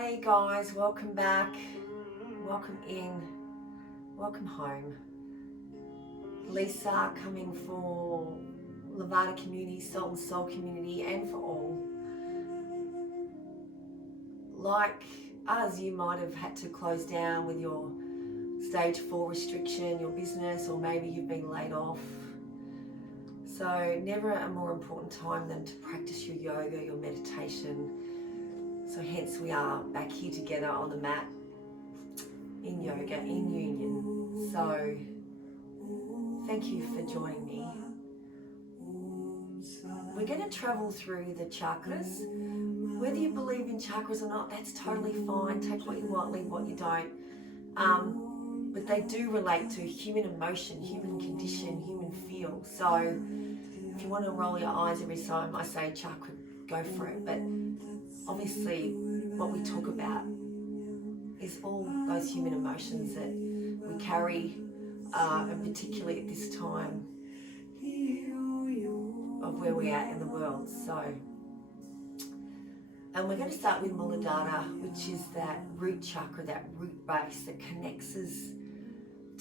Hey guys, welcome back, welcome in, welcome home. Lisa coming for Levada community, Salt and Soul community, and for all. Like us, you might have had to close down with your stage 4 restriction, your business, or maybe you've been laid off. So never a more important time than to practice your yoga, your meditation. So hence we are back here together on the mat in yoga, in union. So thank you for joining me. We're going to travel through the chakras. Whether you believe in chakras or not, that's totally fine. Take what you want, leave what you don't. But they do relate to human emotion, human condition, human feel. So if you want to roll your eyes every time I say chakra, go for it. But obviously what we talk about is all those human emotions that we carry, and particularly at this time of where we're at in the world. So, and we're going to start with muladhara, which is that root chakra, that root base that connects us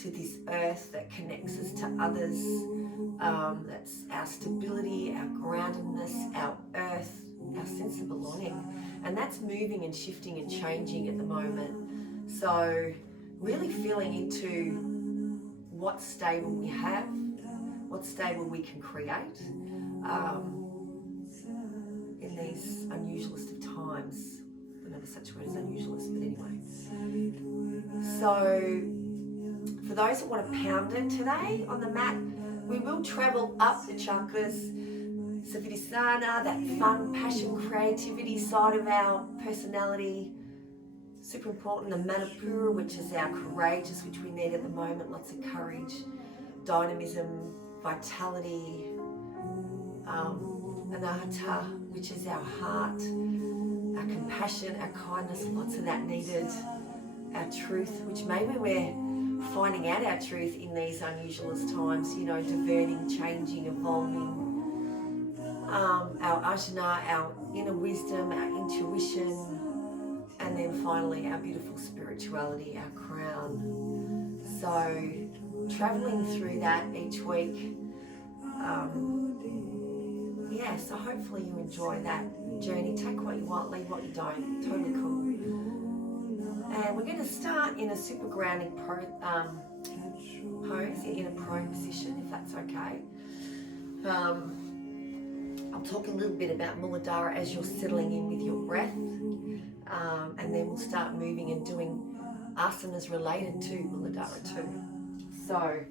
to this earth, that connects us to others. That's our stability, our groundedness, our earth, our sense of belonging. And that's moving and shifting and changing at the moment. So really feeling into what's stable we have, what's stable we can create in these unusualist of times. I don't know if there's such a word as unusualist, but anyway. So for those that want to pound it today on the mat, we will travel up the chakras. Savithisana, that fun, passion, creativity side of our personality. Super important. The Manipura, which is our courageous, which we need at the moment. Lots of courage, dynamism, vitality. Anahata, which is our heart, our compassion, our kindness. Lots of that needed. Our truth, which maybe we're finding out our truth in these unusualist times. You know, diverting, changing, evolving. Our ajna, our inner wisdom, our intuition, and then finally our beautiful spirituality, our crown. So traveling through that each week. Yeah, so hopefully you enjoy that journey. Take what you want, leave what you don't. Totally cool. And we're going to start in a super grounding pose, in a prone position, if that's okay. I'll talk a little bit about muladhara as you're settling in with your breath, and then we'll start moving and doing asanas related to muladhara too. So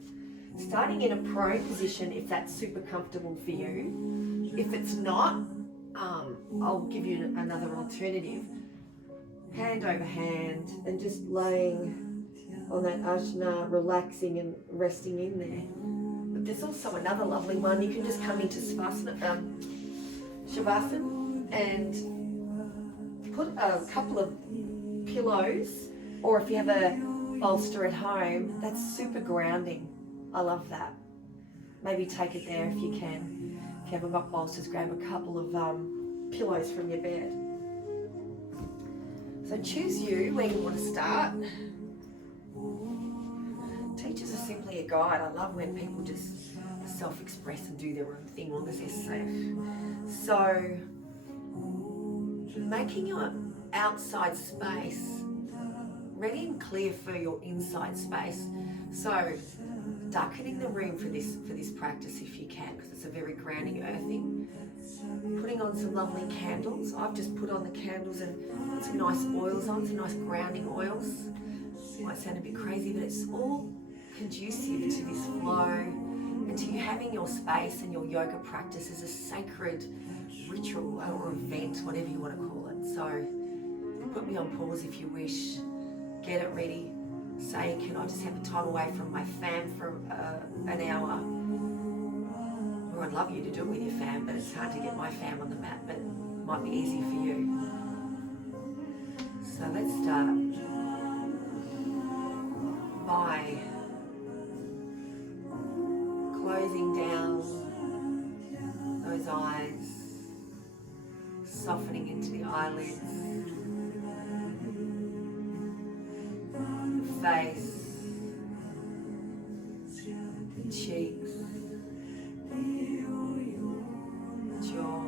starting in a prone position, if that's super comfortable for you. If it's not, I'll give you another alternative. Hand over hand and just laying on that ajna, relaxing and resting in there. But there's also another lovely one. You can just come into Shavasana and put a couple of pillows, or if you have a bolster at home, that's super grounding. I love that. Maybe take it there if you can. If you haven't got bolsters, grab a couple of pillows from your bed. So choose you where you want to start. Teachers are simply a guide. I love when people just self-express and do their own thing, as long as they're safe. So making your outside space ready and clear for your inside space. So darkening the room for this practice if you can, because it's a very grounding, earthing. Putting on some lovely candles. I've just put on the candles and put some nice oils on, some nice grounding oils. Might sound a bit crazy, but it's all conducive to this flow and to you having your space and your yoga practice as a sacred ritual or event, whatever you want to call it. So put me on pause if you wish. Get it ready. Say, can I just have a time away from my fam for an hour? Or I'd love you to do it with your fam, but it's hard to get my fam on the mat, but it might be easy for you. So let's start by closing down those eyes, softening into the eyelids, face, cheeks, jaw,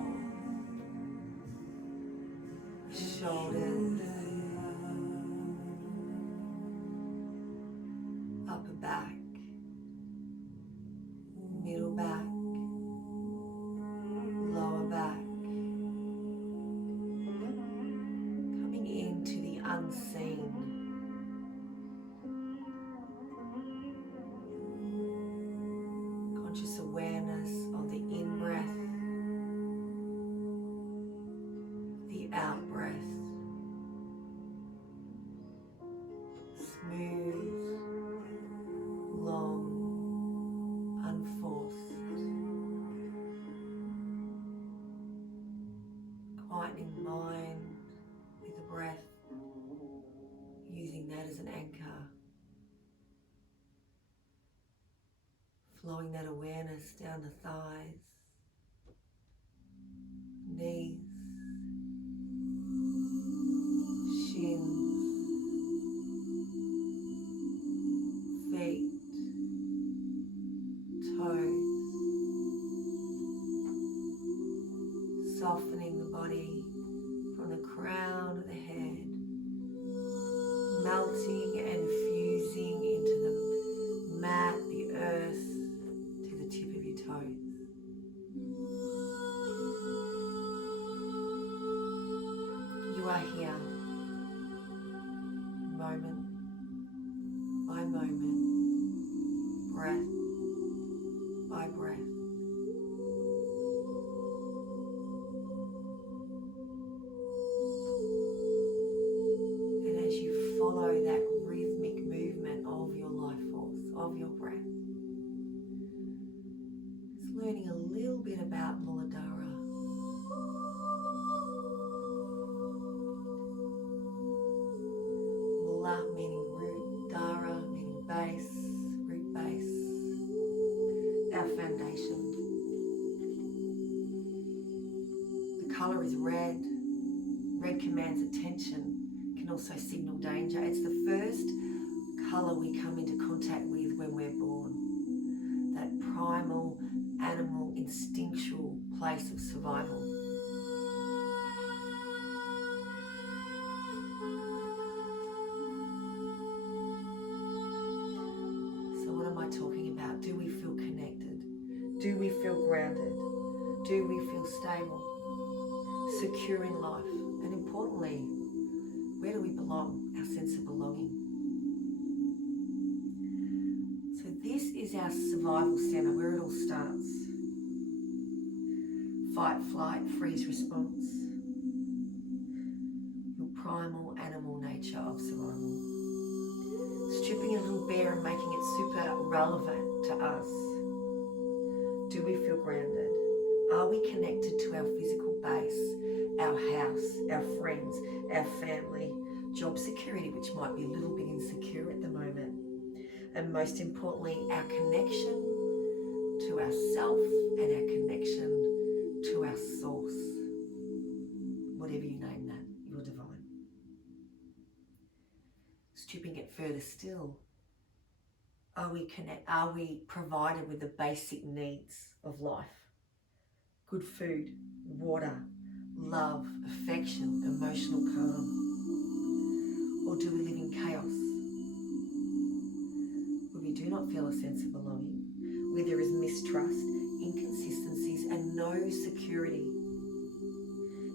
shoulders, upper back, middle back, lower back, coming into the unseen. Conscious awareness of the in-breath, the out-breath. Smooth, long, unforced. Quietening mind with the breath, using that as an anchor. Flowing that awareness down the thighs, knees, shins, feet, toes, softening the body from the crown of the head, melting and fusing into the mat, the earth, to the tip of your toes. You are here, moment by moment, breath by breath. And as you follow that rhythmic movement of your life force, of your breath, it's learning a little bit about muladhara. Mula meaning root, dhara meaning base, root base, our foundation. The colour is red. Red commands attention, can also signal danger. It's the first colour we come into contact with when we're born. That primal, animal, instinctual place of survival. So what am I talking about? Do we feel connected? Do we feel grounded? Do we feel stable? Secure in life? And importantly, where do we belong? Our sense of belonging. So this is our survival center, where it all starts. Fight, flight, freeze response. Your primal animal nature of survival. Stripping a little bare and making it super relevant to us. Do we feel grounded? Are we connected to our physical base, our house, our friends, our family, job security, which might be a little bit insecure at the moment? And most importantly, our connection to ourself and our connection to our source. Whatever you name that, your divine. Stripping it further still, are we provided with the basic needs of life? Good food, water, love, affection, emotional calm? Or do we live in chaos, where we do not feel a sense of belonging, where there is mistrust, inconsistencies, and no security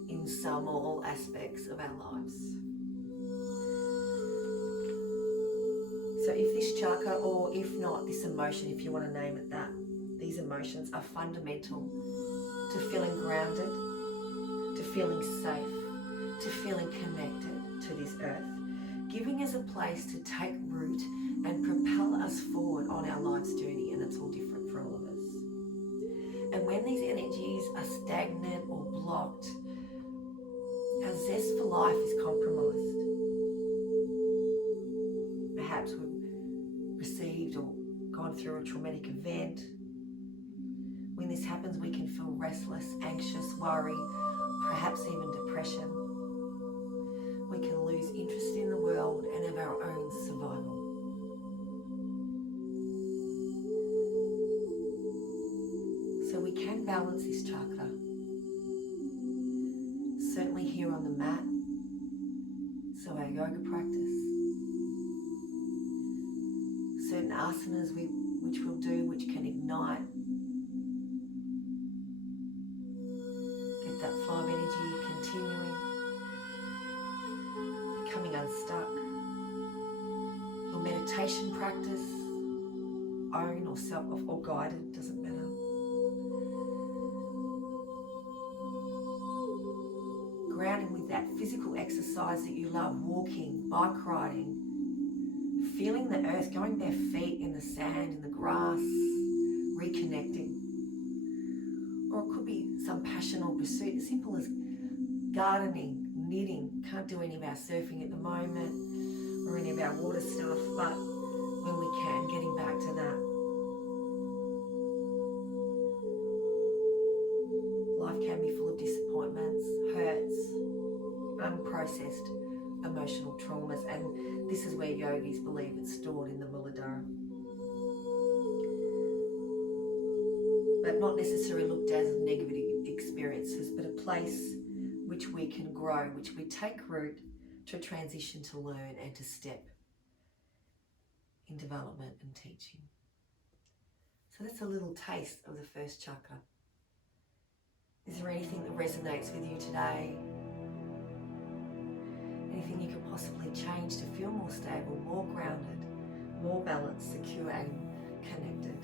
in some or all aspects of our lives? So if this chakra, or if not this emotion, if you want to name it that, these emotions are fundamental to feeling grounded, to feeling safe, to feeling connected to this earth, giving us a place to take root and propel us forward on our life's journey, and it's all different for all of us. And when these energies are stagnant or blocked, our zest for life is compromised. Perhaps we've received or gone through a traumatic event. When this happens, we can feel restless, anxious, worry, perhaps even depression. We can lose interest in the world and of our own survival. balance this chakra. Certainly here on the mat, so our yoga practice. Certain asanas which we'll do, which can ignite. Get that flow of energy continuing, becoming unstuck. Your meditation practice, own or self or guided, doesn't matter. Grounding with that physical exercise that you love, walking, bike riding, feeling the earth, going bare feet in the sand, in the grass, reconnecting. Or it could be some passion or pursuit, as simple as gardening, knitting. Can't do any of our surfing at the moment or any of our water stuff, but when we can, getting back to that. Life can be full of disappointments, hurts, unprocessed emotional traumas, and this is where yogis believe it's stored in the muladhara. But not necessarily looked at as negative experiences, but a place which we can grow, which we take root to transition, to learn and to step in development and teaching. So that's a little taste of the first chakra. Is there anything that resonates with you today? Anything you could possibly change to feel more stable, more grounded, more balanced, secure and connected?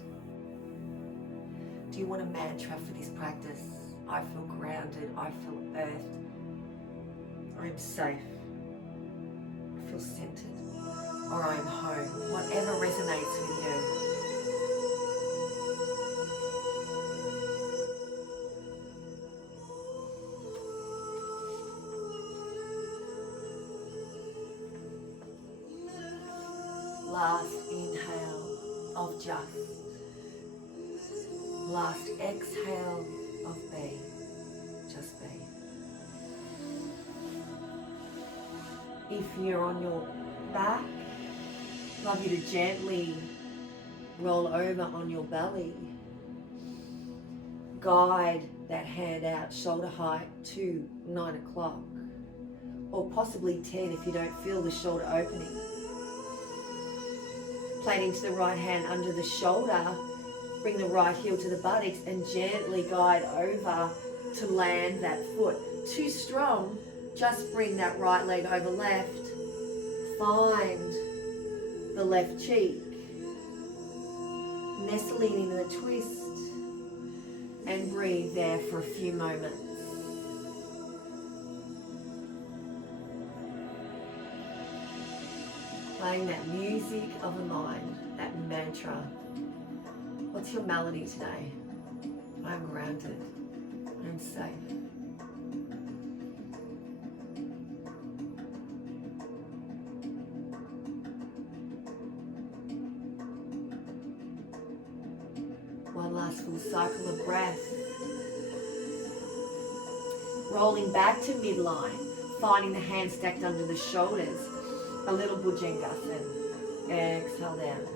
Do you want a mantra for this practice? I feel grounded, I feel earthed, I'm safe, I feel centered, or I'm home. Whatever resonates with you. Last inhale of just. Last exhale of be. Just be. If you're on your back, I'd love you to gently roll over on your belly. Guide that hand out shoulder height to 9 o'clock, or possibly 10 if you don't feel the shoulder opening. Planting the right hand under the shoulder, bring the right heel to the buttocks and gently guide over to land that foot. Too strong, just bring that right leg over left. Find the left cheek. Nestling in a twist and breathe there for a few moments. Playing that music of the mind, that mantra. What's your melody today? I'm grounded. I'm safe. One last full cycle of breath. Rolling back to midline, finding the hands stacked under the shoulders. A little bhujangasana. Exhale down.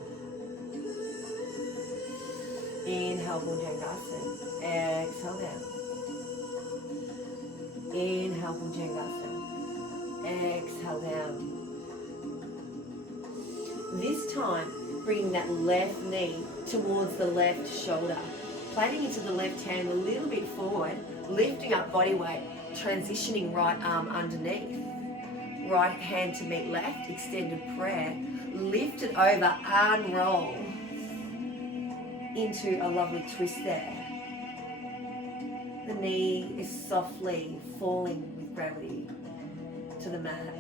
Inhale bhujangasana. Exhale down. Inhale bhujangasana. Exhale down. This time, bringing that left knee towards the left shoulder. Planting into the left hand a little bit forward, lifting up body weight, transitioning right arm underneath. Right hand to meet left, extended prayer. Lift it over, unroll into a lovely twist there. The knee is softly falling with gravity to the mat.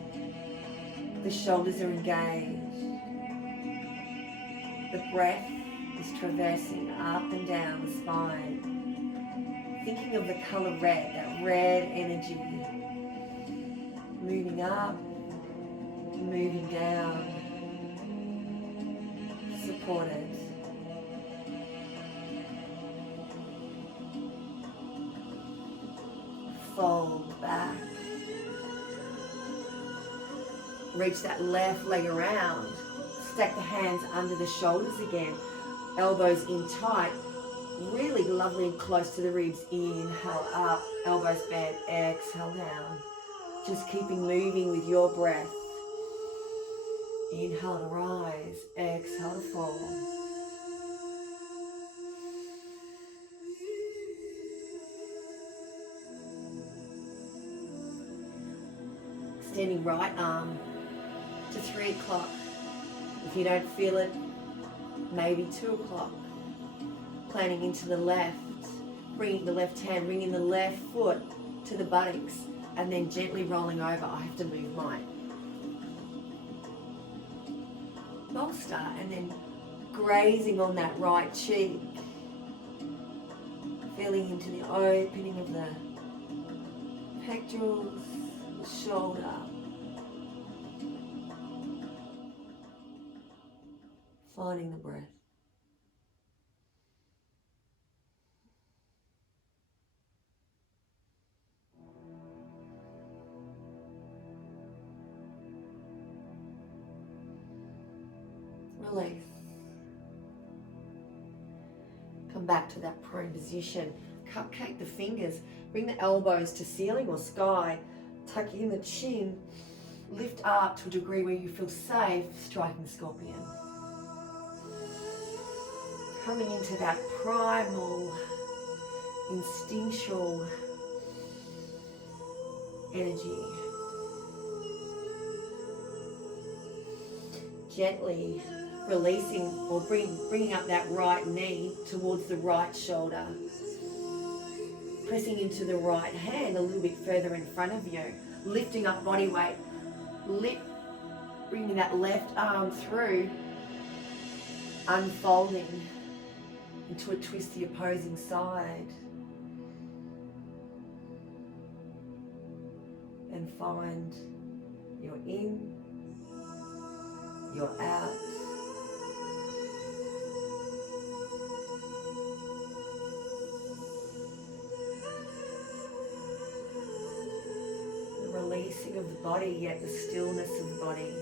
The shoulders are engaged. The breath is traversing up and down the spine. Thinking of the color red, that red energy. Moving up, moving down, supported. Fold back. Reach that left leg around. Stack the hands under the shoulders again. Elbows in tight. Really lovely and close to the ribs. Inhale up, elbows bent, exhale down. Just keeping moving with your breath. Inhale to rise, exhale to fall. Extending right arm to 3 o'clock. If you don't feel it, maybe 2 o'clock. Planning into the left, bringing the left hand, bringing the left foot to the buttocks, and then gently rolling over. I have to move my bolster, and then grazing on that right cheek, feeling into the opening of the pectorals, the shoulder. Finding the breath. Release. Come back to that prone position. Cupcake the fingers. Bring the elbows to ceiling or sky. Tuck in the chin. Lift up to a degree where you feel safe. Striking scorpion. Coming into that primal, instinctual energy. Gently releasing or bringing up that right knee towards the right shoulder. Pressing into the right hand a little bit further in front of you. Lifting up body weight. Bringing that left arm through. Unfolding into a twist the opposing side. And find your in, your out. The releasing of the body, yet the stillness of the body.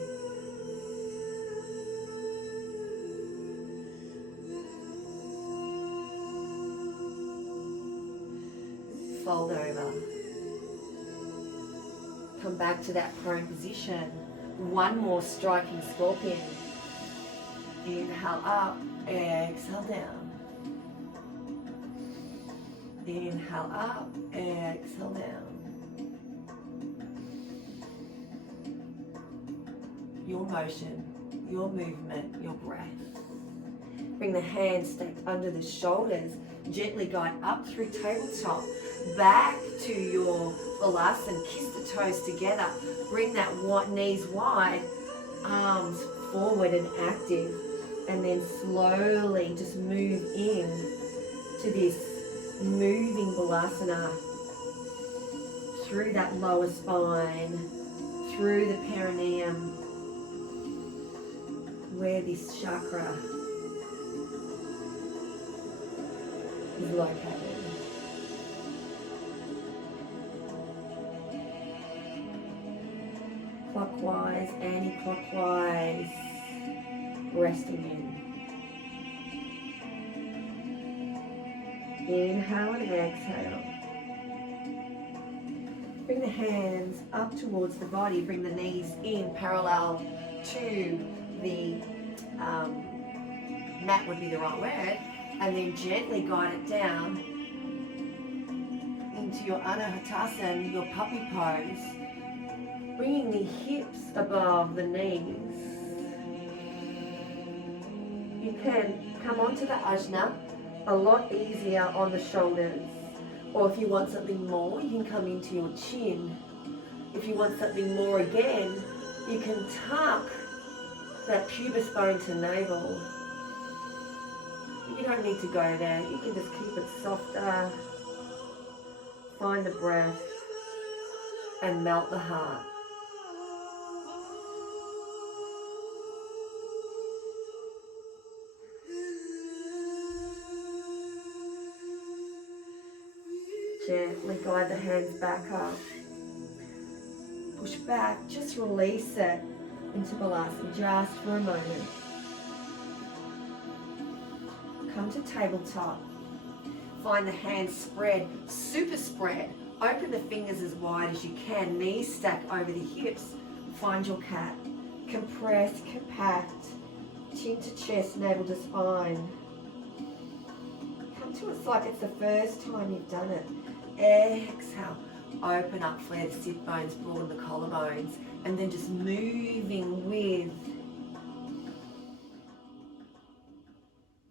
Fold over. Come back to that prone position. One more striking scorpion. Inhale up, exhale down. Inhale up, exhale down. Your motion, your movement, your breath. Bring the hands stacked under the shoulders. Gently guide up through tabletop. Back to your balasana. Kiss the toes together. Bring that knees wide. Arms forward and active. And then slowly just move in to this moving balasana. Through that lower spine. Through the perineum. Where this chakra is located. Clockwise, anti-clockwise, resting in. Inhale and exhale. Bring the hands up towards the body, bring the knees in parallel to the mat would be the right word, and then gently guide it down into your Anahatasana, your puppy pose, bringing the hips above the knees. You can come onto the Ajna a lot easier on the shoulders, or if you want something more, you can come into your chin. If you want something more again, you can tuck that pubis bone to navel. You don't need to go there. You can just keep it softer. Find the breath and melt the heart. Gently guide the hands back up. Push back, just release it into balasana just for a moment. Come to tabletop. Find the hands spread, super spread. Open the fingers as wide as you can. Knees stack over the hips. Find your cat. Compress, compact. Chin to chest, navel to spine. Come to it like it's the first time you've done it. Exhale. Open up, flare the sit bones, broaden the collarbones, and then just moving with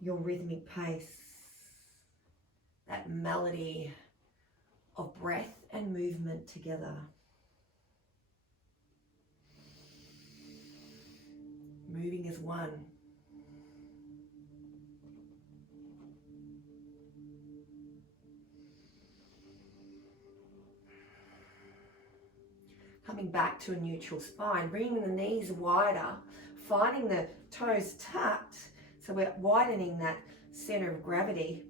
your rhythmic pace. That melody of breath and movement together. Moving as one. Coming back to a neutral spine, bringing the knees wider, finding the toes tucked, so we're widening that center of gravity,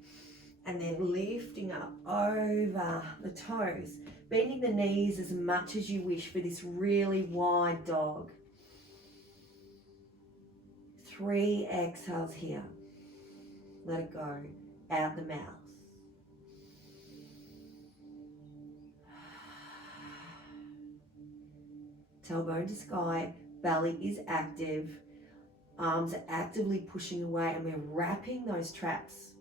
and then lifting up over the toes, bending the knees as much as you wish for this really wide dog. 3 exhales here. Let it go out the mouth. Tailbone to sky, belly is active, arms are actively pushing away, and we're wrapping those traps.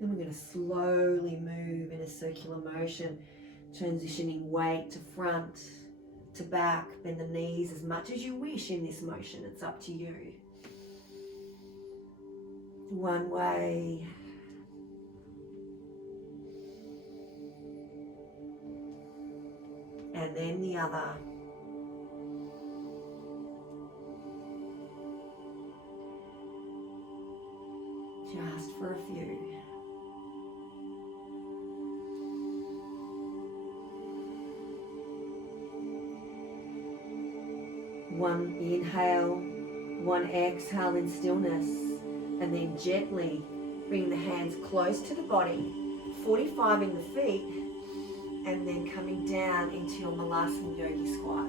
Then we're going to slowly move in a circular motion, transitioning weight to front, to back. Bend the knees as much as you wish in this motion. It's up to you. One way. And then the other. Just for a few. One inhale, one exhale in stillness, and then gently bring the hands close to the body, 45ing the feet, and then coming down into your Malasana Yogi squat.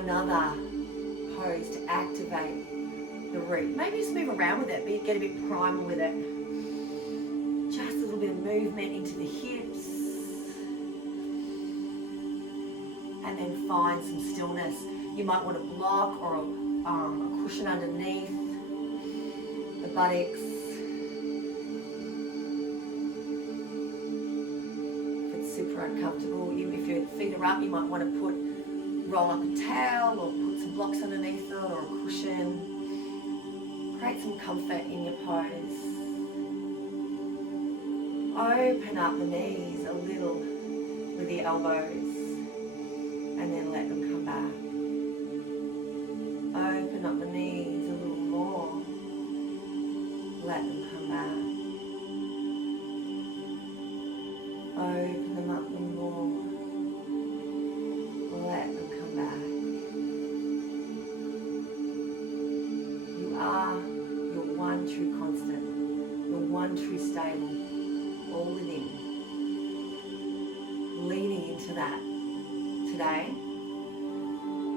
Another pose to activate the root. Maybe just move around with it, but get a bit primal with it. Just a little bit of movement into the hips. And then find some stillness. You might want a block or a cushion underneath the buttocks. If it's super uncomfortable, if your feet are up, you might want to roll up a towel or put some blocks underneath it or a cushion. Create some comfort in your pose. Open up the knees a little with the elbows. And then let them come back. Open up the knees a little more. Let them come back. Open them up a little more. Let them come back. You are your one true constant, your one true stable, all within. Leaning into that today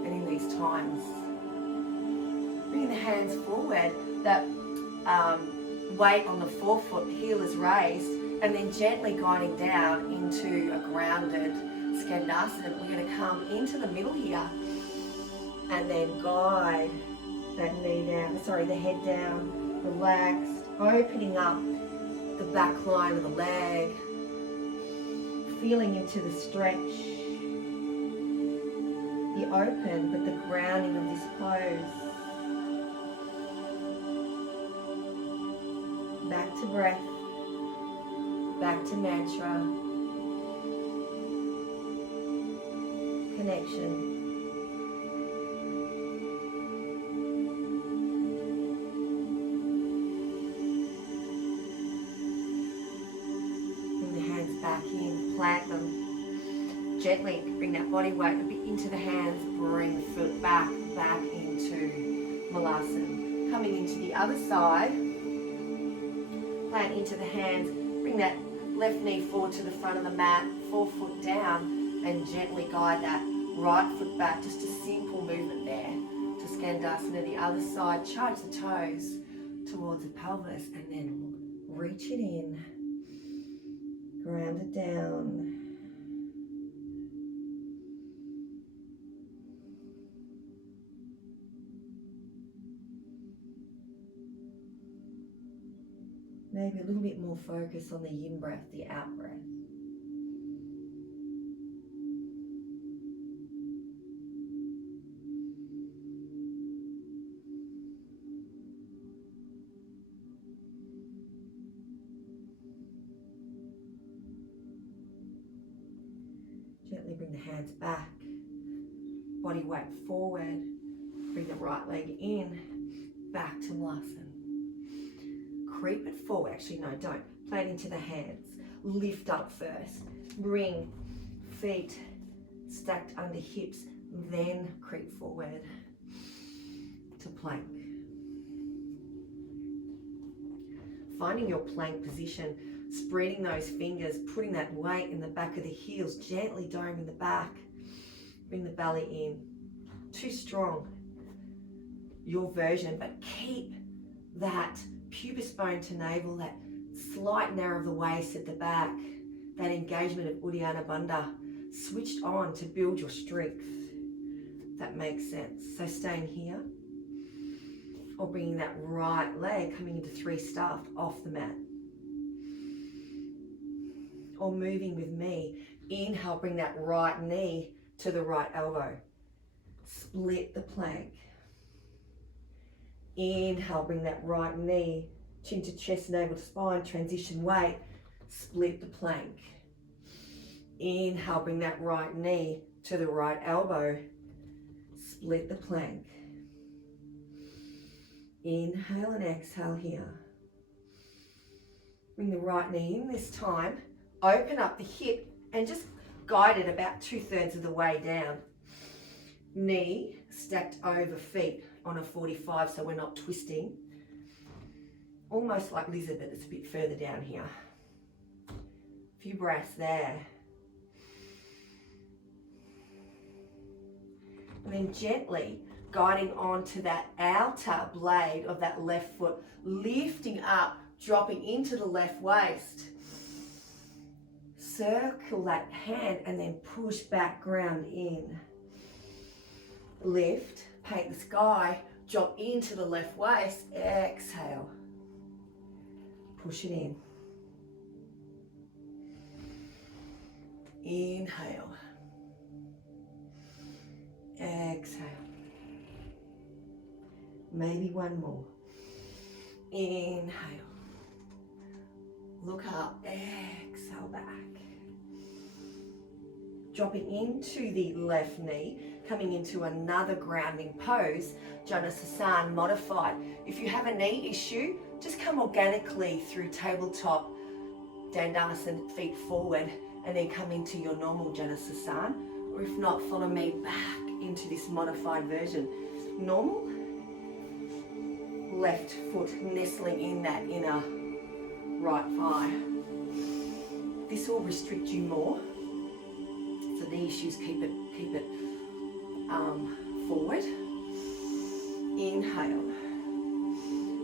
and in these times. Bringing the hands forward, that weight on the forefoot, heel is raised, and then gently guiding down into a grounded Skandasana. We're going to come into the middle here and then guide that knee down, the head down, relaxed, opening up the back line of the leg, feeling into the stretch, the open, but the grounding of this pose. Back to breath, back to mantra, connection. Bring the hands back in, plant them. Gently bring that body weight a bit into the hands, bring the foot back into Malasana. Coming into the other side, plant into the hands, bring that left knee forward to the front of the mat, forefoot down, and gently guide that Right foot back, just a simple movement there to Skandasana. The other side, charge the toes towards the pelvis and then reach it in, ground it down. Maybe a little bit more focus on the in breath, the out breath. Gently bring the hands back, body weight forward, bring the right leg in, back to Muladhara. Creep it forward, actually no, don't. Play it into the hands. Lift up first. Bring feet stacked under hips, then creep forward to plank. Finding your plank position, spreading those fingers, putting that weight in the back of the heels, gently doming the back. Bring the belly in. Too strong, your version, but keep that pubis bone to navel, that slight narrow of the waist at the back, that engagement of Uddiyana Bandha switched on to build your strength. That makes sense. So staying here or bringing that right leg coming into three staffed off the mat. Or moving with me. Inhale, bring that right knee to the right elbow. Split the plank. Inhale, bring that right knee, chin to chest, navel to spine, transition weight, split the plank. Inhale, bring that right knee to the right elbow, split the plank. Inhale and exhale here. Bring the right knee in this time, open up the hip and just guide it about 2/3 of the way down. Knee stacked over feet on a 45, so we're not twisting. Almost like lizard, but it's a bit further down here. A few breaths there. And then gently guiding onto that outer blade of that left foot, lifting up, dropping into the left waist. Circle that hand and then push back, ground in. Lift, paint the sky, drop into the left waist, exhale. Push it in. Inhale. Exhale. Maybe one more. Inhale. Look up, exhale back. Dropping into the left knee, coming into another grounding pose, Janasasana modified. If you have a knee issue, just come organically through tabletop Dandasana, feet forward, and then come into your normal Janasasana. Or if not, follow me back into this modified version. Normal, left foot nestling in that inner right thigh. This will restrict you more. So the issues, keep it forward. Inhale.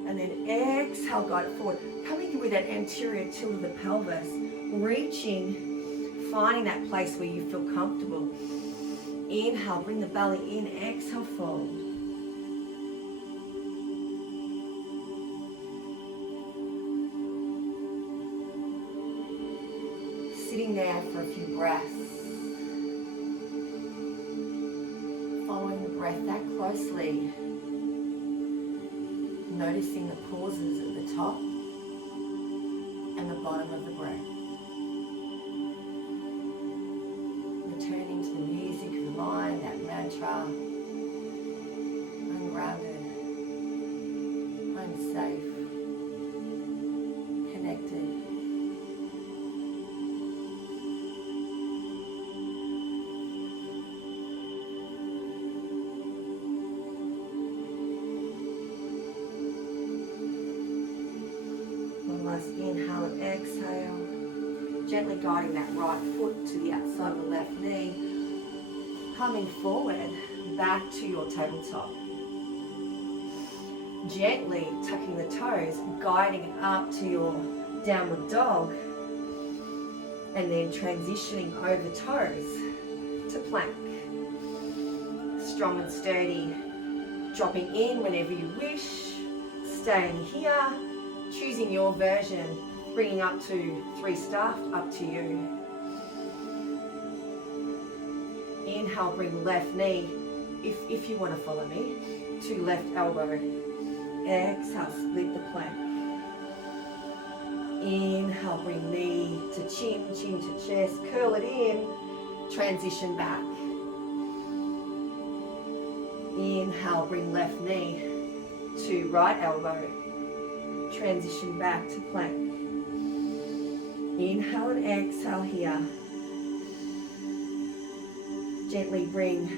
And then exhale, guide it forward. Coming with that anterior tilt of the pelvis, reaching, finding that place where you feel comfortable. Inhale, bring the belly in, exhale, fold. Sitting there for a few breaths. Following the breath that closely. Noticing the pauses at the top and the bottom of the breath. Returning to the music of the mind, that mantra. I'm grounded. I'm safe. Connected. Inhale and exhale, gently guiding that right foot to the outside of the left knee, Coming forward, back to your tabletop. Gently tucking the toes, guiding up to your downward dog, and then transitioning over toes to plank. Strong and sturdy, dropping in whenever you wish, staying here, choosing your version, bringing up to 3 staffed, up to you. Inhale, bring left knee, if you want to follow me, to left elbow. Exhale, split the plank. Inhale, bring knee to chin, chin to chest, curl it in, transition back. Inhale, bring left knee to right elbow, transition back to plank. Inhale and exhale here. Gently bring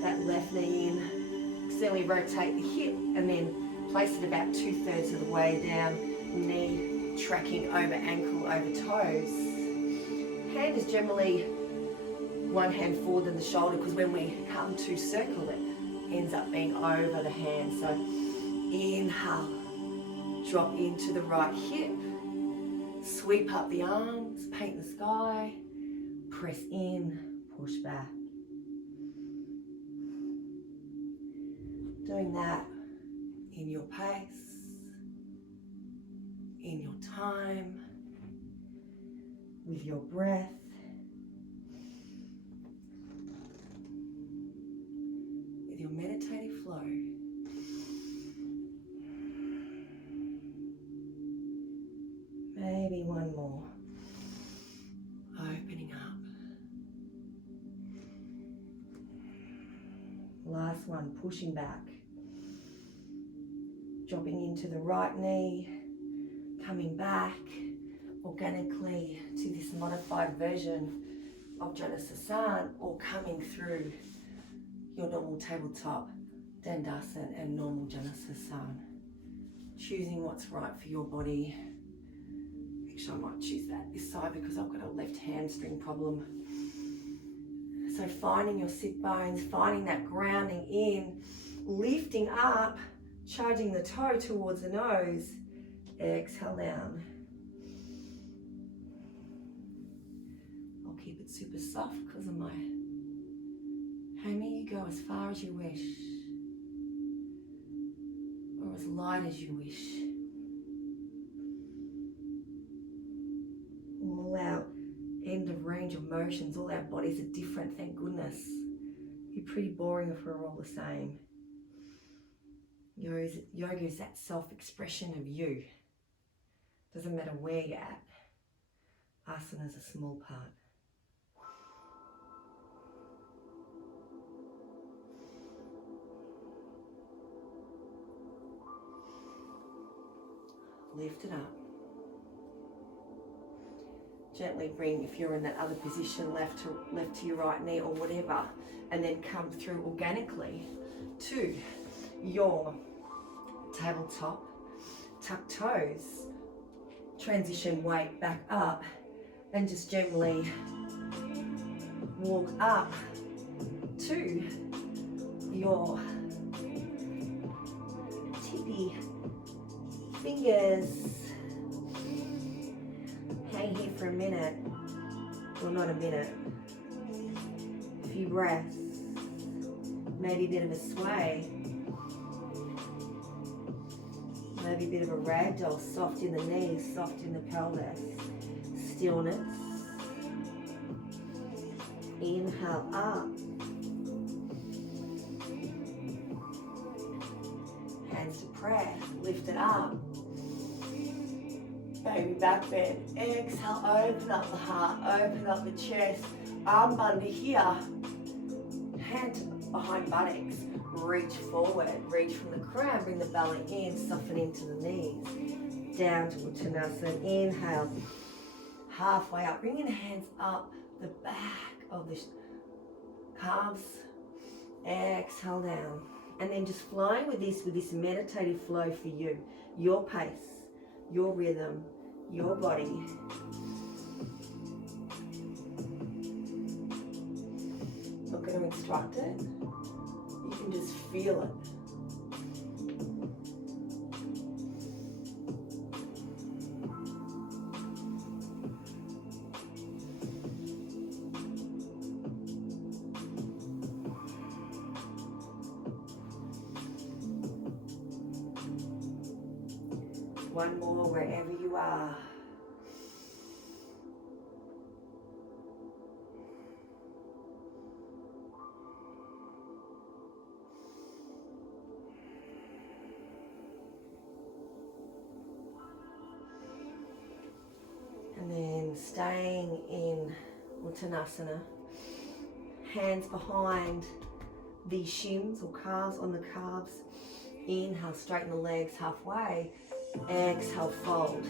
that left knee in, externally rotate the hip, and then place it about 2/3 of the way down, knee tracking over ankle, over toes. Hand is generally one hand forward than the shoulder, because when we come to circle it, ends up being over the hand. So inhale, drop into the right hip, sweep up the arms, paint the sky, press in, push back. Doing that in your pace, in your time, with your breath. With your meditative flow. Maybe one more. Opening up. Last one, pushing back. Dropping into the right knee, coming back organically to this modified version of Janasasana, or coming through your normal tabletop, Dandasana and normal Janasasana. Choosing what's right for your body. Actually, I might choose this side because I've got a left hamstring problem. So finding your sit bones, finding that grounding in, lifting up, charging the toe towards the nose. Exhale down. I'll keep it super soft because of my hammy. You go as far as you wish, or as light as you wish. All our end of range of motions, all our bodies are different, thank goodness. It'd be pretty boring if we're all the same. Yoga is that self-expression of you. Doesn't matter where you're at. Asana is a small part. Lift it up. Gently bring, if you're in that other position, left to your right knee or whatever, and then come through organically to your tabletop, tuck toes, transition weight back up, and just gently walk up to your tippy fingers. Hang here for a minute, well, not a minute, a few breaths, maybe a bit of a sway. Maybe a bit of a ragdoll, soft in the knees, soft in the pelvis. Stillness. Inhale up. Hands to prayer, lift it up. Baby back bend. Exhale, open up the heart, open up the chest. Arm under here. Hand behind buttocks. Reach forward, reach from the crown, bring the belly in, soften into the knees. Down to Uttanasana, inhale. Halfway up, bringing the hands up the back of the calves. Exhale down. And then just flying with this meditative flow for you. Your pace, your rhythm, your body. Not going to instruct it. You can just feel it. One more wherever you are. And then staying in Uttanasana, hands behind the shins or calves, on the calves. Inhale, straighten the legs halfway. Exhale, fold.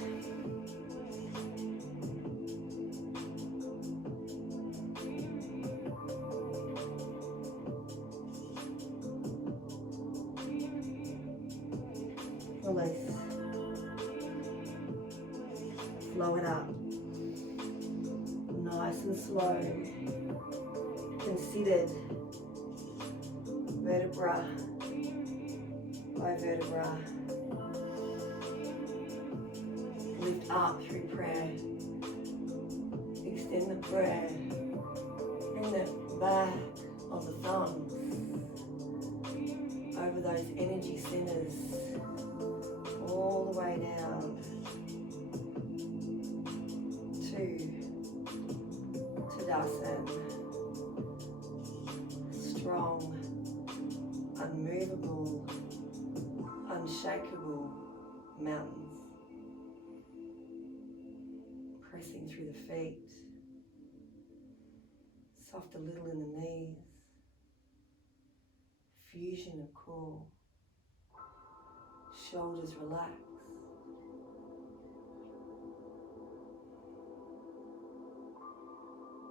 Release. Flow it up. Nice and slow. Considered. Vertebra by vertebra. Lift up through prayer. Extend the prayer. Bring the back of the thumbs over those energy centers, all the way down to Tadasana. Strong, unmovable, unshakable mountains. Pressing through the feet, soft a little in the knees, fusion of core, shoulders relax,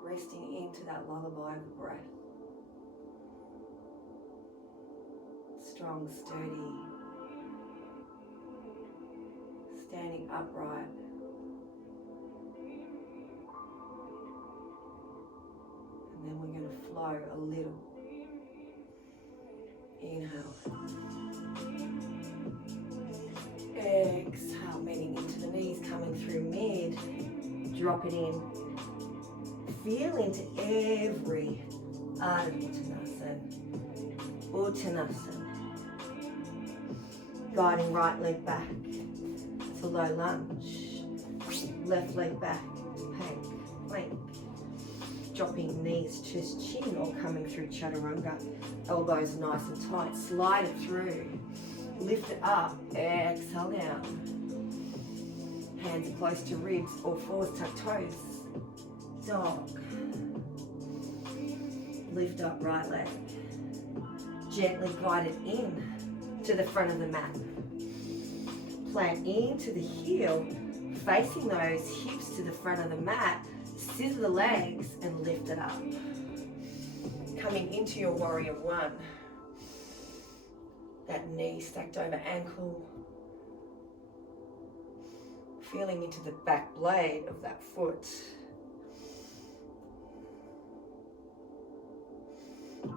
resting into that lullaby of the breath, strong, sturdy, standing upright. And then we're going to flow a little. Inhale. Exhale, meeting into the knees, coming through mid. Drop it in. Feel into every part of Uttanasana. Uttanasana. Guiding right leg back to low lunge. Left leg back to plank. Dropping knees, chest, chin, or coming through chaturanga. Elbows nice and tight. Slide it through. Lift it up. Exhale down. Hands are close to ribs or fours, tuck toes. Dog. Lift up right leg. Gently guide it in to the front of the mat. Plant into the heel, facing those hips to the front of the mat. Scissor the legs and lift it up. Coming into your warrior one. That knee stacked over ankle. Feeling into the back blade of that foot.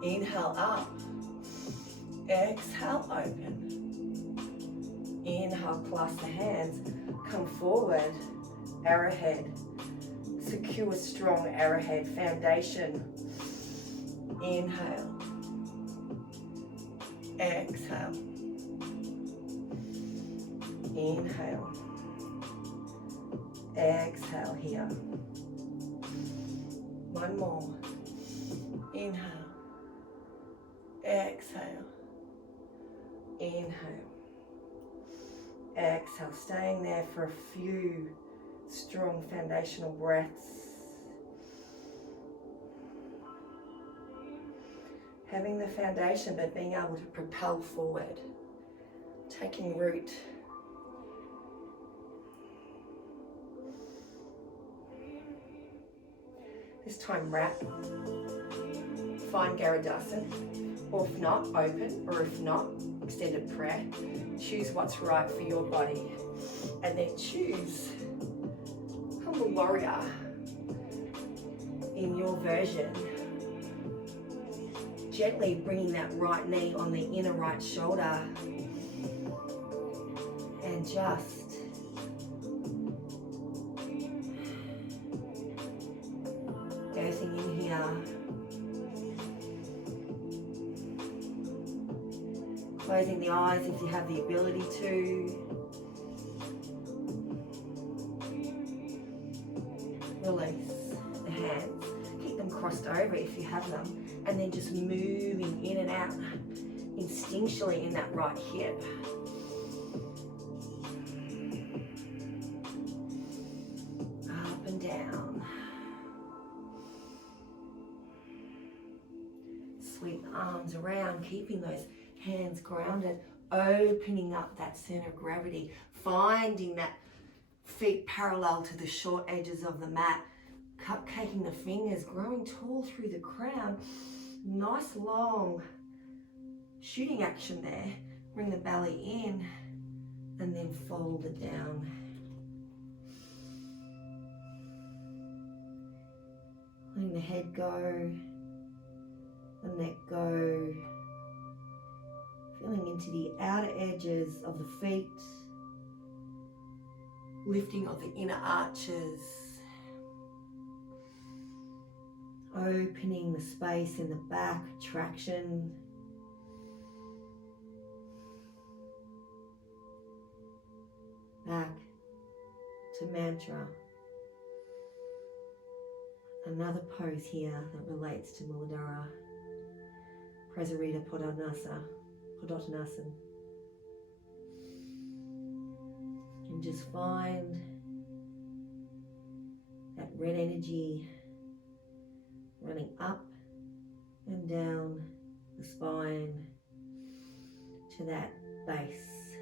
Inhale up. Exhale open. Inhale, clasp the hands. Come forward. Arrowhead. Secure strong arrowhead foundation. Inhale. Exhale. Inhale. Exhale here. One more. Inhale. Exhale. Inhale. Exhale. Staying there for a few strong foundational breaths. Having the foundation but being able to propel forward. Taking root. This time wrap. Find Garudasana. Or if not, open. Or if not, extended prayer. Choose what's right for your body. And then choose Humble Warrior in your version. Gently bringing that right knee on the inner right shoulder and just earthing in here. Closing the eyes if you have the ability to. Release the hands. Keep them crossed over if you have them. And then just moving in and out instinctually in that right hip. Up and down. Sweep the arms around, keeping those hands grounded, opening up that center of gravity, finding that feet parallel to the short edges of the mat, cupcaking the fingers, growing tall through the crown. Nice long shooting action there. Bring the belly in and then fold it down. Letting the head go, the neck go. Feeling into the outer edges of the feet. Lifting of the inner arches. Opening the space in the back, traction. Back to mantra. Another pose here that relates to muladhara. Prasarita Padottanasana. And just find that red energy running up and down the spine to that base.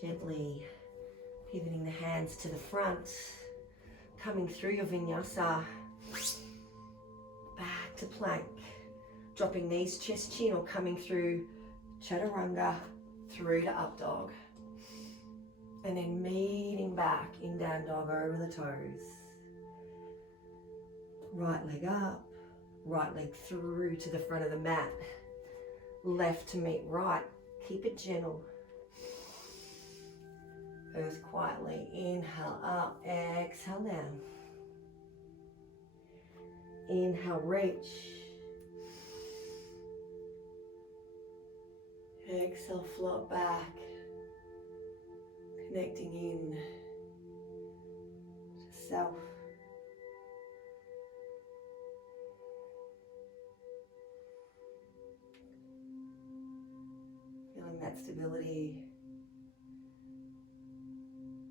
Gently pivoting the hands to the front, coming through your vinyasa, back to plank, dropping knees, chest, chin, or coming through chaturanga through to up dog. And then meeting back in down dog over the toes. Right leg up, right leg through to the front of the mat. Left to meet right, keep it gentle. Earth quietly, inhale up, exhale down. Inhale, reach. Exhale, float back. Connecting in to self. Feeling that stability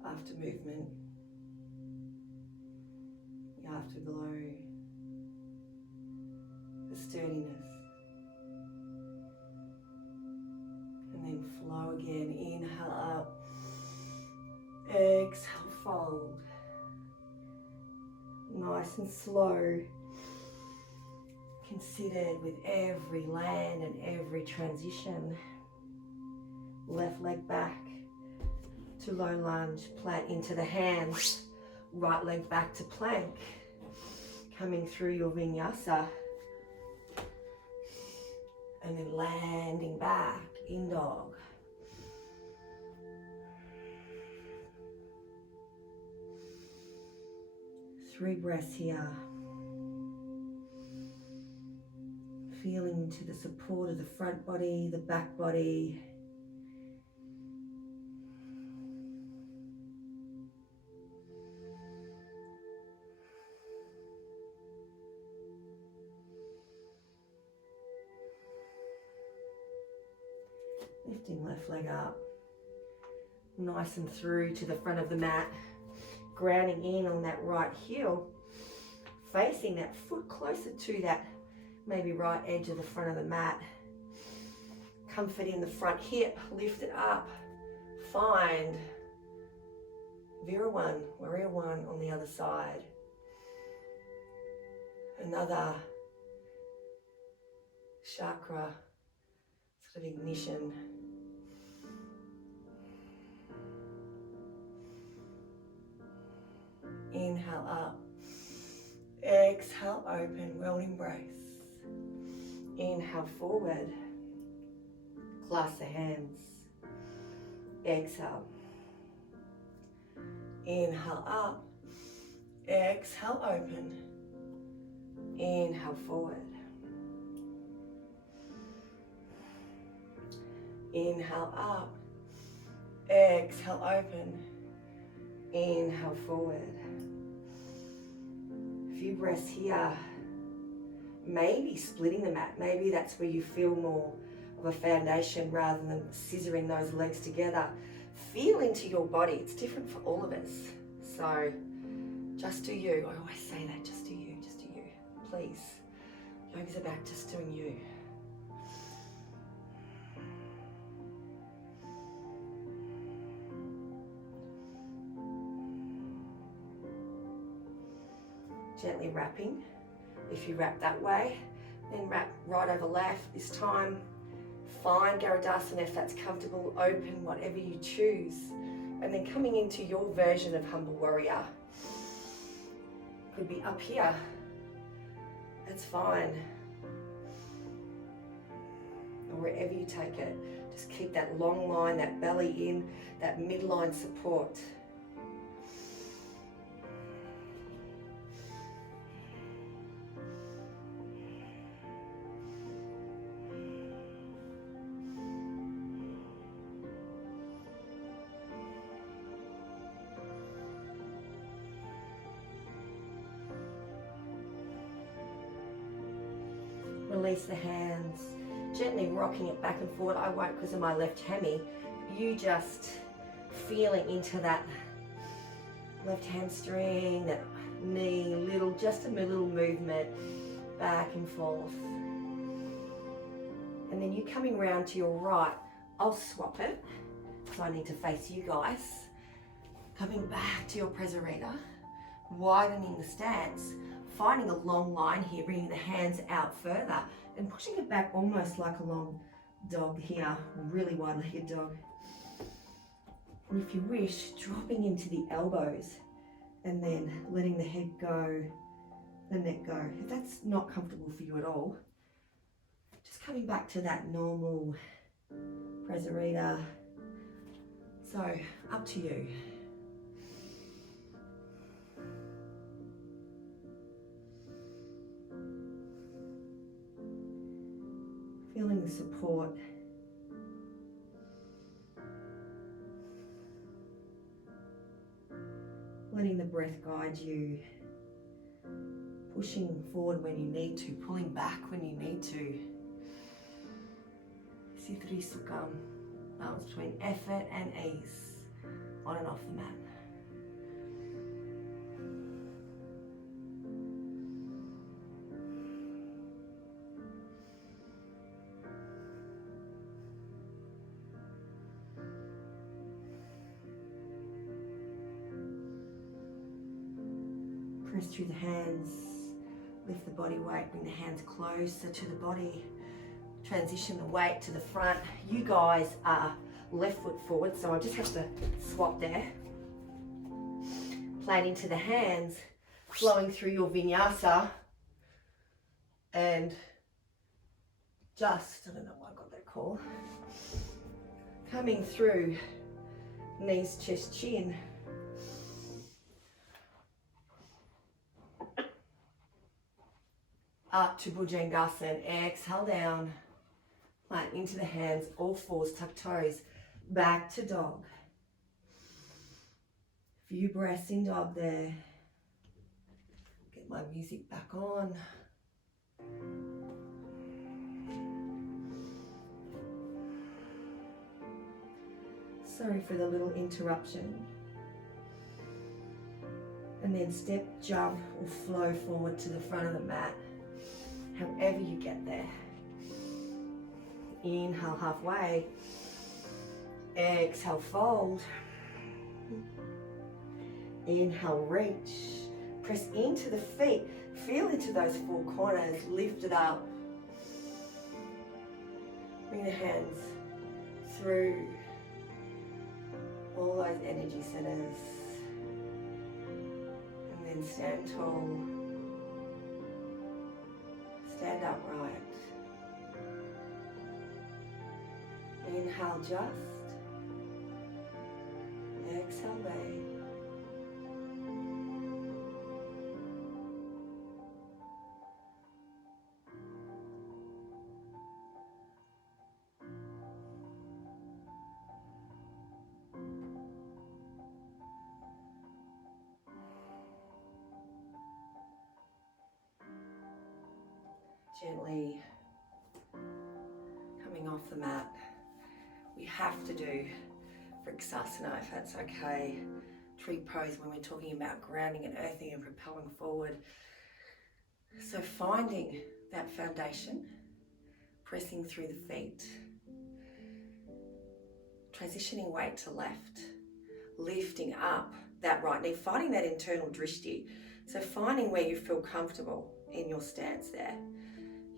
after movement. The afterglow, the sturdiness. And then flow again. Inhale up. Exhale, fold. Nice and slow. Considered with every land and every transition. Left leg back to low lunge, plant into the hands. Right leg back to plank. Coming through your vinyasa. And then landing back in dog. Three breaths here. Feeling into the support of the front body, the back body. Lifting left leg up. Nice and through to the front of the mat. Grounding in on that right heel, facing that foot closer to that maybe right edge of the front of the mat. Comfort in the front hip, lift it up. Find Warrior One on the other side. Another chakra sort of ignition. Inhale up. Exhale, open, world embrace. Inhale forward. Clasp the hands. Exhale. Inhale up. Exhale, open. Inhale forward. Inhale up. Exhale, open. Inhale forward. A few breaths here. Maybe splitting the mat. Maybe that's where you feel more of a foundation rather than scissoring those legs together. Feel into your body. It's different for all of us. So just do you. I always say that. Just do you. Just do you. Please. Yoga's about just doing you. Gently wrapping. If you wrap that way, then wrap right over left. This time, find Garudasana if that's comfortable, open, whatever you choose. And then coming into your version of Humble Warrior. Could be up here. That's fine. Or wherever you take it. Just keep that long line, that belly in, that midline support. Release the hands, gently rocking it back and forward. I won't because of my left hammy. You just feeling into that left hamstring, that knee, just a little movement back and forth. And then you coming round to your right. I'll swap it, so I need to face you guys. Coming back to your Prasarita, widening the stance. Finding a long line here, bringing the hands out further and pushing it back almost like a long dog here, really wide-legged dog. And if you wish, dropping into the elbows and then letting the head go, the neck go. If that's not comfortable for you at all, just coming back to that normal Prasarita. So, up to you. Feeling the support. Letting the breath guide you. Pushing forward when you need to, pulling back when you need to. Sithri Sukham, balance between effort and ease, on and off the mat. Press through the hands, lift the body weight, bring the hands closer to the body, transition the weight to the front. You guys are left foot forward, so I just have to swap there. Plant into the hands, flowing through your vinyasa, and just, I don't know why I got that call, coming through knees, chest, chin. Up to Bhujangasana, exhale down, plant into the hands, all fours, tuck toes, back to dog. Few breaths in dog there. Get my music back on. Sorry for the little interruption. And then step, jump, or flow forward to the front of the mat. However you get there. Inhale halfway. Exhale, fold. Inhale, reach. Press into the feet. Feel into those four corners. Lift it up. Bring the hands through all those energy centers. And stand tall. Stand upright. Inhale just. Exhale lay. Gently coming off the mat. We have to do Vrksasana, if that's okay. Tree pose when we're talking about grounding and earthing and propelling forward. So finding that foundation, pressing through the feet, transitioning weight to left, lifting up that right knee, finding that internal drishti. So finding where you feel comfortable in your stance there.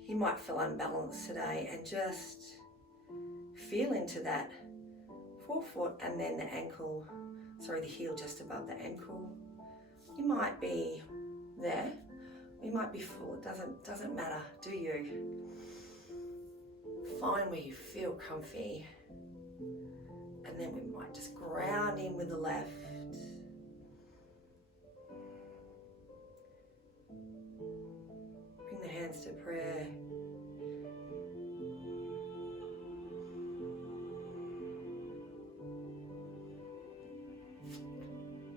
You might feel unbalanced today and just feel into that forefoot and then the ankle, the heel just above the ankle. You might be there, you might be full, it doesn't matter, do you? Find where you feel comfy, and then we might just ground in with the left. Bring the hands to prayer.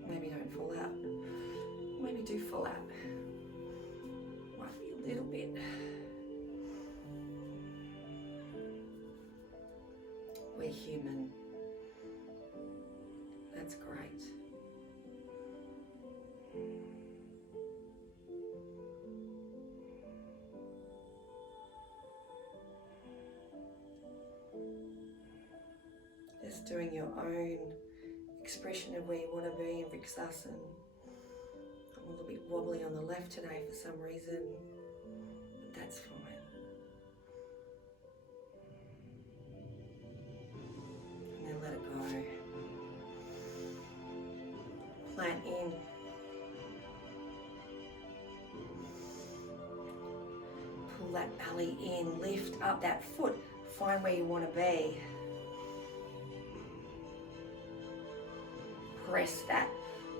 Maybe don't fall out. Maybe do fall out. Might be a little bit. We're human. That's great. Just doing your own expression of where you want to be in Vrksasana. I'm a little bit wobbly on the left today for some reason, but that's fine. And then let it go. Plant in. Pull that belly in, lift up that foot, find where you want to be. Press that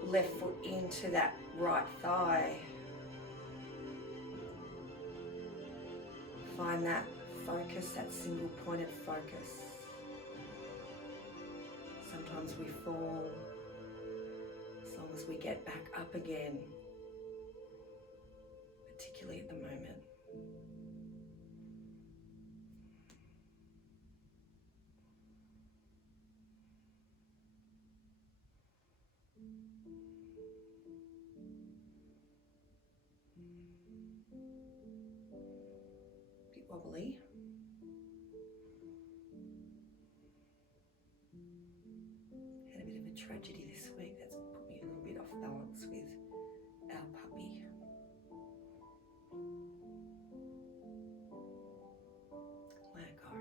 left foot into that right thigh. Find that focus, that single pointed focus. Sometimes we fall, as long as we get back up again, particularly at the moment. Bit wobbly. Had a bit of a tragedy this week that's put me a little bit off balance with our puppy. Let it go.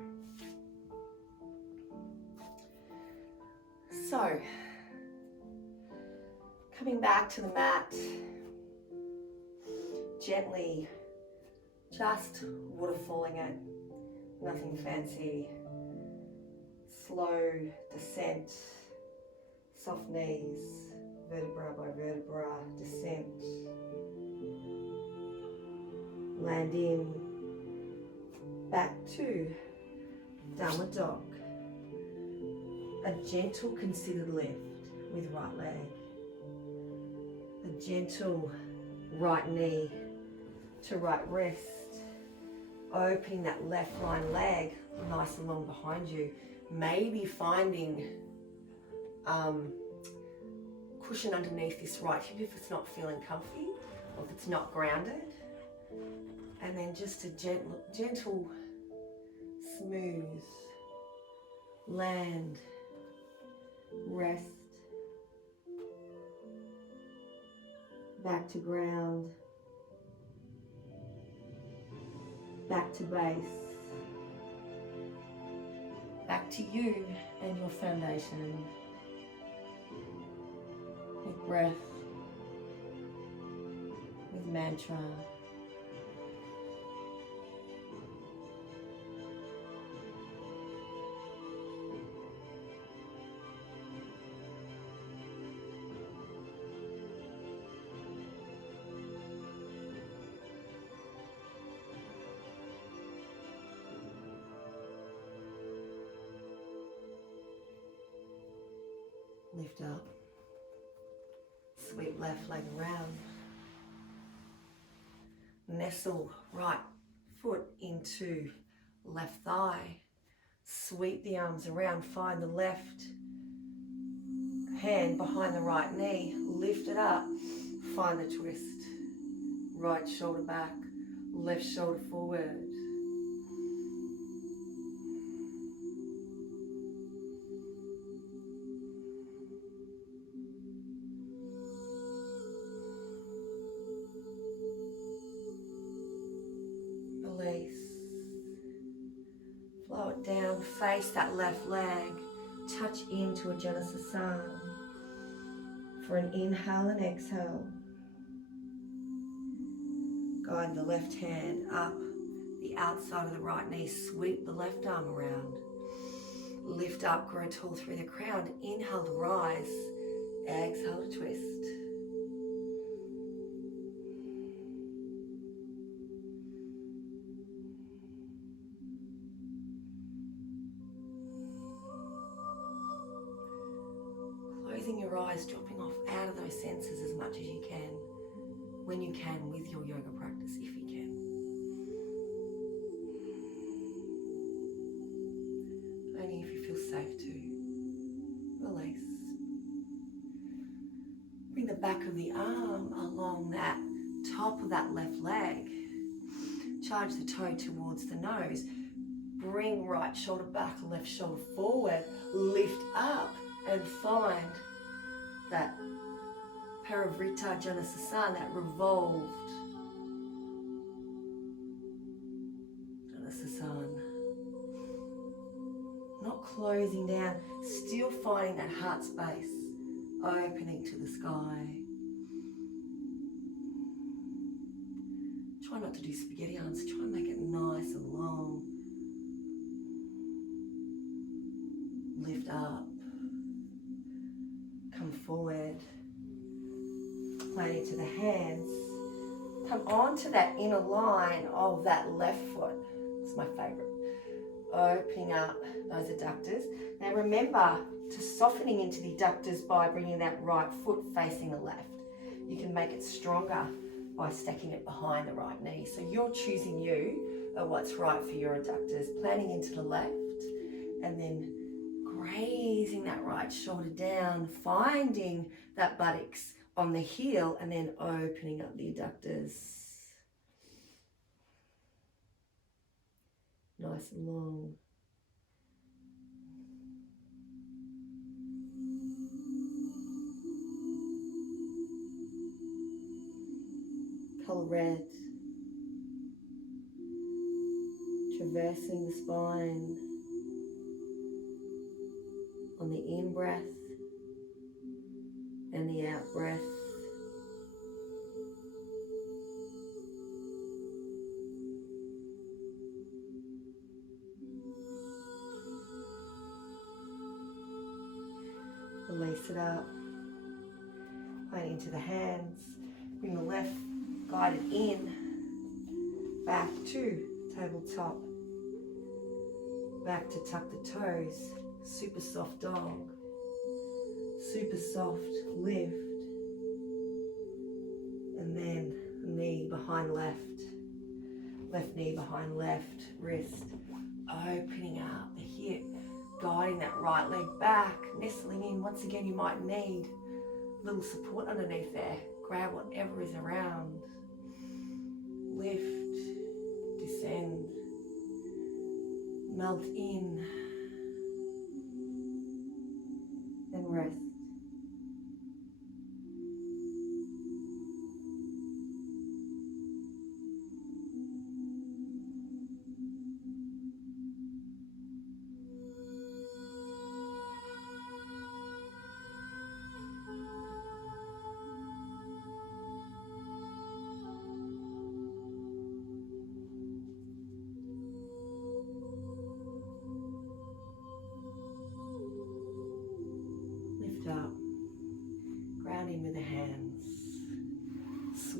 So, coming back to the mat, gently just waterfalling it, nothing fancy, slow descent, soft knees, vertebra by vertebra, descent, land in, back to downward dog, a gentle considered lift with right leg, a gentle right knee to right wrist, opening that left line leg nice and long behind you, maybe finding cushion underneath this right hip if it's not feeling comfy or if it's not grounded, and then just a gentle smooth land, rest, back to ground, back to base, back to you and your foundation. Big breath. mantra. Lift up. Sweep left leg around. Nestle right foot into left thigh. Sweep the arms around. Find the left hand behind the right knee. Lift it up. Find the twist. Right shoulder back. Left shoulder forward. Release. Flow it down, face that left leg, touch into a Janasasana for an inhale and exhale. Guide the left hand up the outside of the right knee, sweep the left arm around. Lift up, grow tall through the crown. Inhale to rise, exhale to twist. Closing your eyes, dropping off out of those senses as much as you can, when you can, with your yoga practice, if you can. Only if you feel safe to. Release. Bring the back of the arm along that top of that left leg. Charge the toe towards the nose. Bring right shoulder back, left shoulder forward. Lift up and find that Parivrtta Janasasana, that revolved Janasasana. Not closing down, still finding that heart space, opening to the sky. Try not to do spaghetti arms, try and make it nice and long. Lift up, come forward, play to the hands, come onto that inner line of that left foot. It's my favorite. Opening up those adductors. Now remember to softening into the adductors by bringing that right foot facing the left. You can make it stronger by stacking it behind the right knee. So you're choosing what's right for your adductors. Planning into the left and then grazing that right shoulder down, finding that buttocks on the heel and then opening up the adductors. Nice and long. Colour red. Traversing the spine on the in-breath and the out-breath. Release it up, plane into the hands, bring the left guided in, back to tabletop, back to tuck the toes, super soft dog, super soft lift, and then knee behind left knee behind left wrist, opening up the hip, guiding that right leg back, nestling in. Once again, you might need a little support underneath there. Grab whatever is around. Lift, descend, melt in, and rest.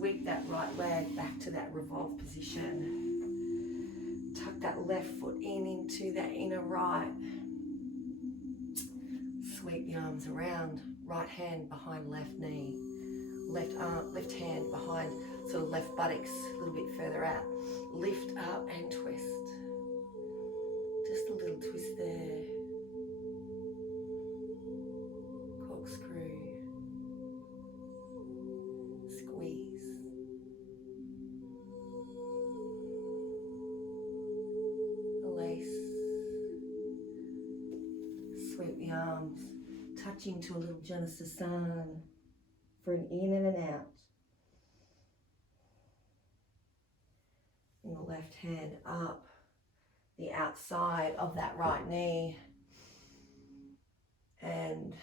Sweep that right leg back to that revolved position. Tuck that left foot in into that inner right. Sweep the arms around. Right hand behind left knee. Left arm, left hand behind sort of left buttocks a little bit further out. Lift up and twist. Just a little twist there. Corkscrew. Squeeze. Release. Sweep the arms, touching to a little Janasasana for an in and an out. Bring the left hand up the outside of that right knee and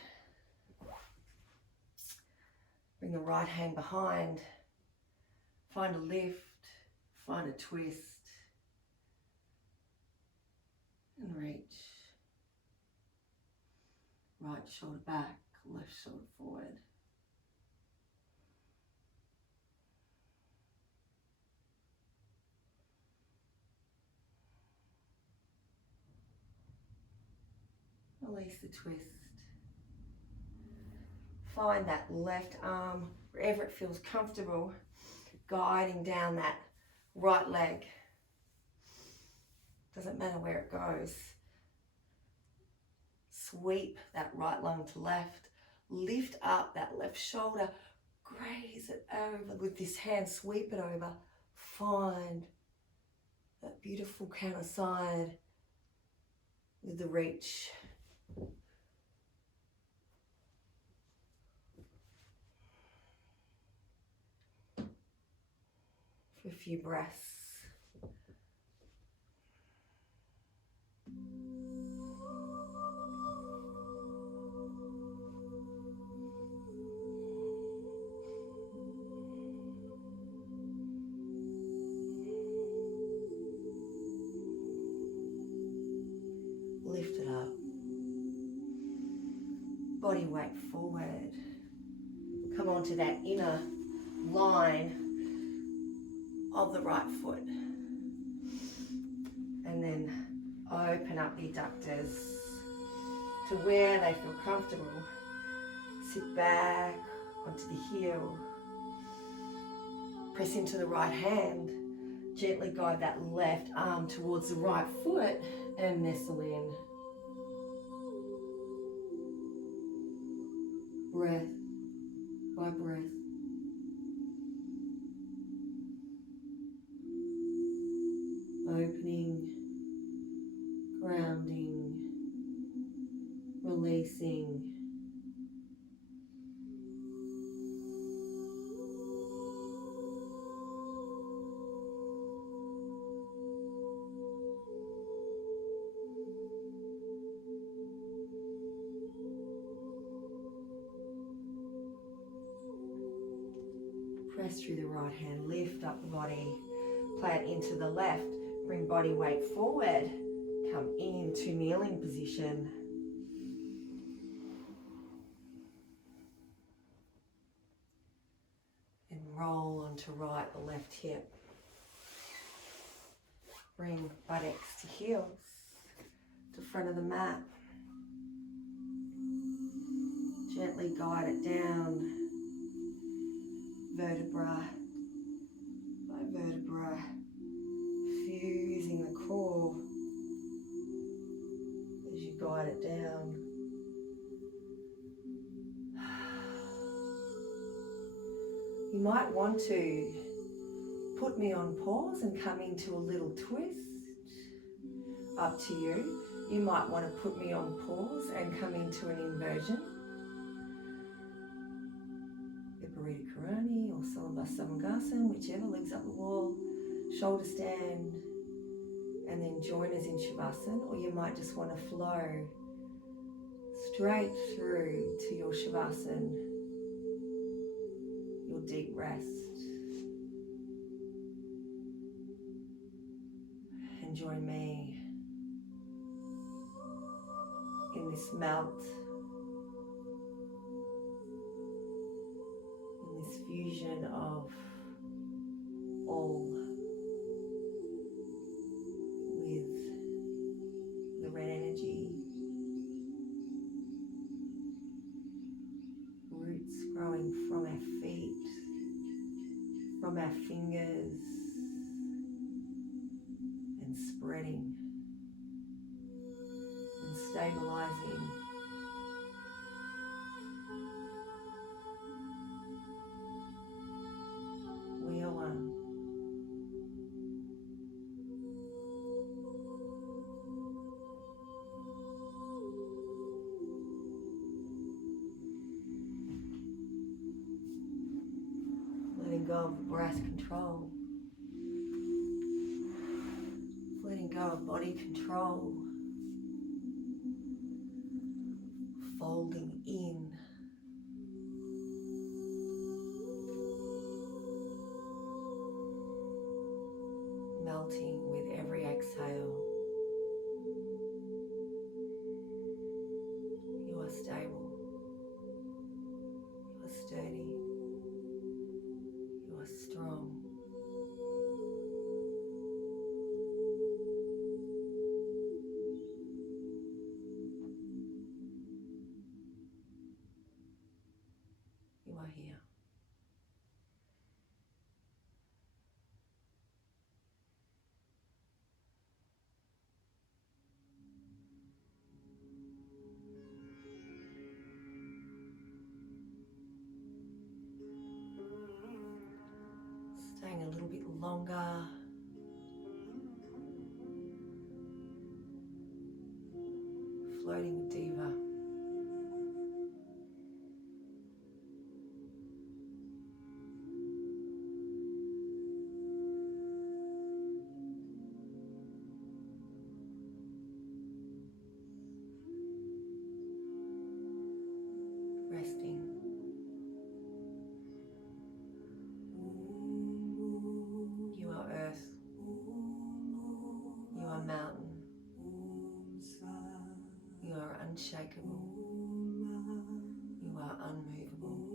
bring the right hand behind. Find a lift, find a twist, and reach. Right shoulder back, left shoulder forward. Release the twist. Find that left arm, wherever it feels comfortable, guiding down that right leg. Doesn't matter where it goes. Sweep that right lung to left. Lift up that left shoulder. Graze it over with this hand. Sweep it over. Find that beautiful counter side with the reach. For a few breaths. Lift it up. Body weight forward. Come onto that inner line of the right foot. And then open up the adductors to where they feel comfortable. Sit back onto the heel. Press into the right hand. Gently guide that left arm towards the right foot and nestle in. Breath by breath. Opening, grounding, releasing. Press through the right hand, lift up the body, play it into the left, bring body weight forward, come into kneeling position. And roll onto right or left hip. Bring buttocks to heels, to front of the mat. Gently guide it down, vertebra by vertebra, fusing the core as you guide it down. You might want to put me on pause and come into a little twist. Up to you. You might want to put me on pause and come into an inversion. Viparita Karani or Salabhasamgasana, whichever, legs up the wall, shoulder stand, and then join us in Shavasana. Or you might just want to flow straight through to your Shavasana, your deep rest. And join me in this melt, in this fusion of from our fingers and spreading and stabilizing. We are one. Letting go of the breath control. Letting go of body control. Folding in. Melting with every exhale. You are stable. You are sturdy. You are strong. You are here. Staying a little bit longer. Floating with Diva. Resting. You are earth. You are mountain. You are unshakable. You are unmovable.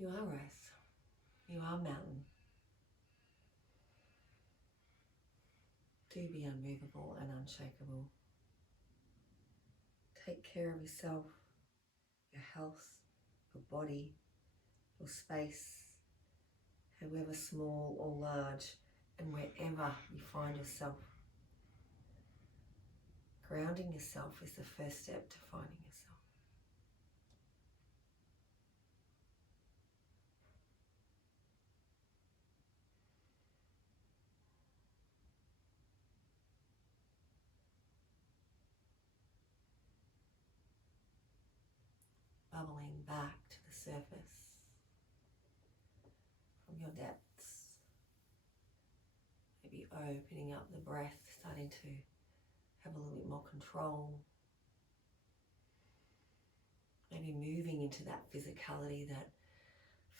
You are earth. You are mountain. Do be unmovable and unshakable. Take care of yourself, your health, your body, your space, however small or large, and wherever you find yourself. Grounding yourself is the first step to finding yourself. Bubbling back to the surface from your depths. Maybe opening up the breath, starting to have a little bit more control. Maybe moving into that physicality, that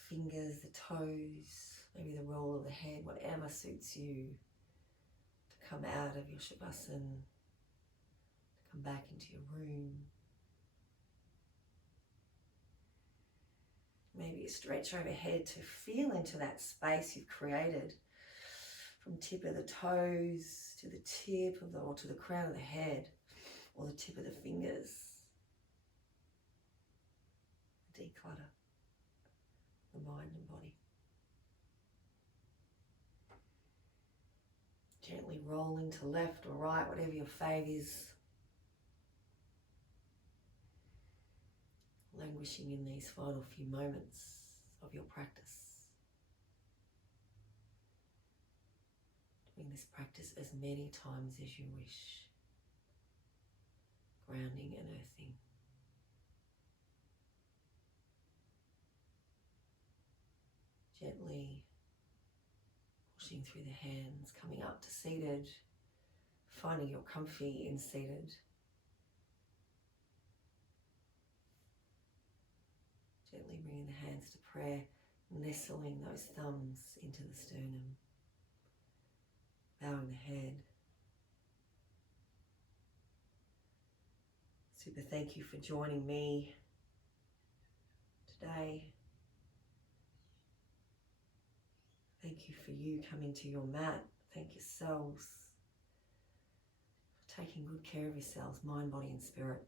fingers, the toes, maybe the roll of the head, whatever suits you, to come out of your shavasana, to come back into your room. Maybe you stretch overhead to feel into that space you've created, from tip of the toes to the tip of the, or to the crown of the head, or the tip of the fingers. Declutter the mind and body. Gently rolling to left or right, whatever your fave is. Languishing in these final few moments of your practice. Doing this practice as many times as you wish. Grounding and earthing. Gently pushing through the hands, coming up to seated, finding you're comfy in seated. Gently bringing the hands to prayer, nestling those thumbs into the sternum. bowing the head. Super thank you for joining me today. Thank you for you coming to your mat. Thank yourselves for taking good care of yourselves, mind, body and spirit.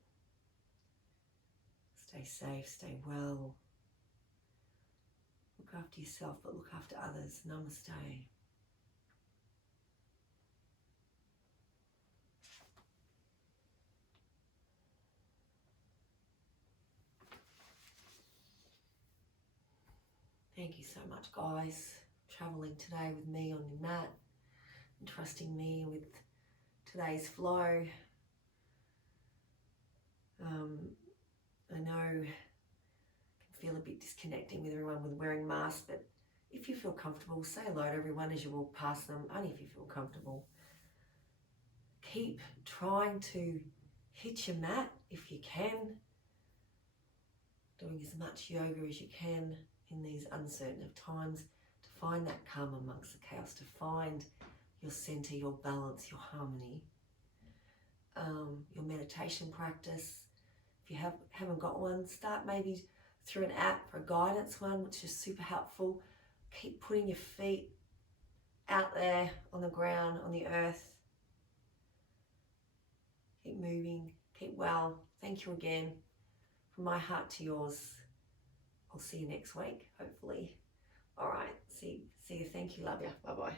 Stay safe, stay well. Look after yourself, but look after others. Namaste. Thank you so much, guys, traveling today with me on your mat and trusting me with today's flow. I know it can feel a bit disconnecting with everyone with wearing masks, but if you feel comfortable, say hello to everyone as you walk past them, only if you feel comfortable. Keep trying to hit your mat if you can, doing as much yoga as you can in these uncertain of times to find that calm amongst the chaos, to find your center, your balance, your harmony. Your meditation practice, if you haven't got one, start maybe through an app or a guidance one, which is super helpful. Keep putting your feet out there on the ground, on the earth. Keep moving, keep well. Thank you again. From my heart to yours. I'll see you next week, hopefully. All right, see you. Thank you, love you. Bye-bye.